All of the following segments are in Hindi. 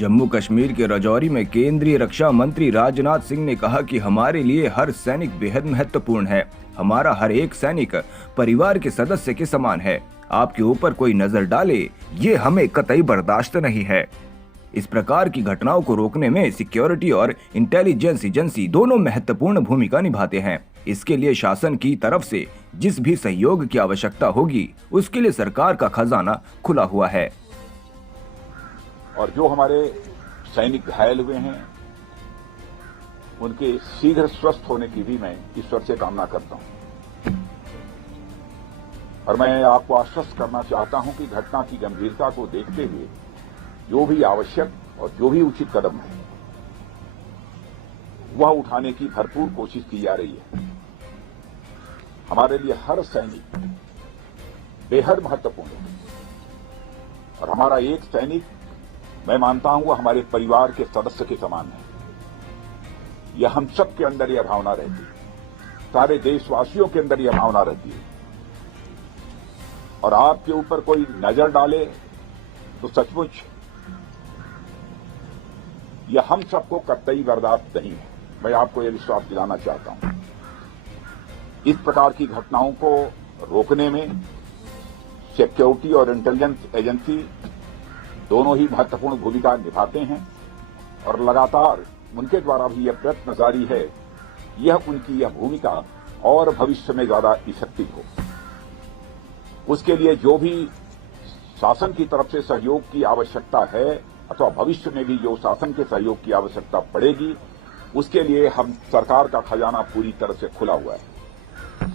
जम्मू कश्मीर के राजौरी में केंद्रीय रक्षा मंत्री राजनाथ सिंह ने कहा कि हमारे लिए हर सैनिक बेहद महत्वपूर्ण है। हमारा हर एक सैनिक परिवार के सदस्य के समान है। आपके ऊपर कोई नजर डाले, ये हमें कतई बर्दाश्त नहीं है। इस प्रकार की घटनाओं को रोकने में सिक्योरिटी और इंटेलिजेंस एजेंसी दोनों महत्वपूर्ण भूमिका निभाते हैं। इसके लिए शासन की तरफ से जिस भी सहयोग की आवश्यकता होगी, उसके लिए सरकार का खजाना खुला हुआ है। और जो हमारे सैनिक घायल हुए हैं, उनके शीघ्र स्वस्थ होने की भी मैं ईश्वर से कामना करता हूं। और मैं आपको आश्वस्त करना चाहता हूं कि घटना की गंभीरता को देखते हुए जो भी आवश्यक और जो भी उचित कदम है, वह उठाने की भरपूर कोशिश की जा रही है। हमारे लिए हर सैनिक बेहद महत्वपूर्ण है और हमारा एक सैनिक, मैं मानता हूं, वह हमारे परिवार के सदस्य के समान है। यह हम सब के अंदर यह भावना रहती है, सारे देशवासियों के अंदर यह भावना रहती है। और आपके ऊपर कोई नजर डाले तो सचमुच यह हम सबको कतई बर्दाश्त नहीं है। मैं आपको यह विश्वास दिलाना चाहता हूं। इस प्रकार की घटनाओं को रोकने में सिक्योरिटी और इंटेलिजेंस एजेंसी दोनों ही महत्वपूर्ण भूमिका निभाते हैं और लगातार उनके द्वारा भी यह प्रयत्न जारी है, यह उनकी यह भूमिका और भविष्य में ज्यादा इफेक्टिव हो। उसके लिए जो भी शासन की तरफ से सहयोग की आवश्यकता है अथवा भविष्य में भी जो शासन के सहयोग की आवश्यकता पड़ेगी, उसके लिए हम सरकार का खजाना पूरी तरह से खुला हुआ है।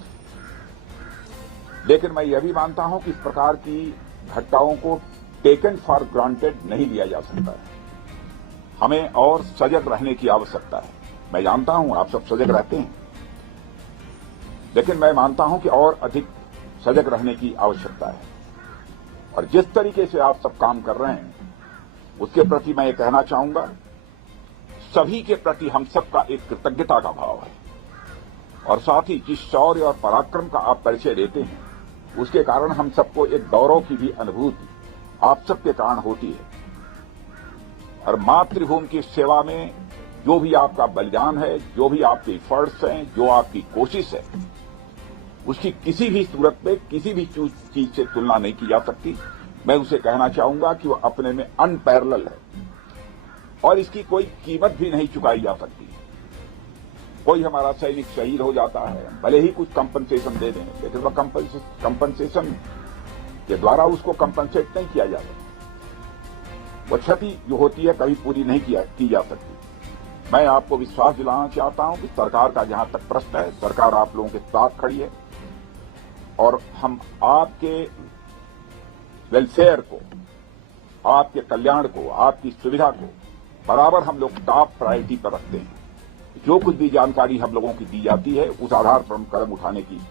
लेकिन मैं यह भी मानता हूं कि इस प्रकार की घटनाओं को टेकन फॉर ग्रांटेड नहीं लिया जा सकता है। हमें और सजग रहने की आवश्यकता है। मैं जानता हूं आप सब सजग रहते हैं, लेकिन मैं मानता हूं कि और अधिक सजग रहने की आवश्यकता है। और जिस तरीके से आप सब काम कर रहे हैं, उसके प्रति मैं ये कहना चाहूंगा, सभी के प्रति हम सबका एक कृतज्ञता का भाव है। और साथ ही जिस शौर्य और पराक्रम का आप परिचय देते हैं, उसके कारण हम सबको एक गौरव की भी अनुभूति आप सबके कारण होती है। और मातृभूमि की सेवा में जो भी आपका बलिदान है, जो भी आपके एफर्ट्स हैं, जो आपकी कोशिश है, उसकी किसी भी सूरत में किसी भी चीज से तुलना नहीं की जा सकती। मैं उसे कहना चाहूंगा कि वह अपने में अनपैरेलल है और इसकी कोई कीमत भी नहीं चुकाई जा सकती। कोई हमारा सैनिक शहीद हो जाता है, भले ही कुछ कंपनसेशन दे दें, लेकिन वह कंपनसेशन के द्वारा उसको कंपनसेट नहीं किया जा सकता। वो क्षति जो होती है कभी पूरी नहीं की जा सकती। मैं आपको विश्वास दिलाना चाहता हूं कि सरकार का जहां तक प्रश्न है, सरकार आप लोगों के साथ खड़ी है और हम आपके वेलफेयर को, आपके कल्याण को, आपकी सुविधा को बराबर हम लोग टॉप प्रायोरिटी पर रखते हैं। जो कुछ भी जानकारी हम लोगों की दी जाती है, उस आधार पर हम कदम उठाने की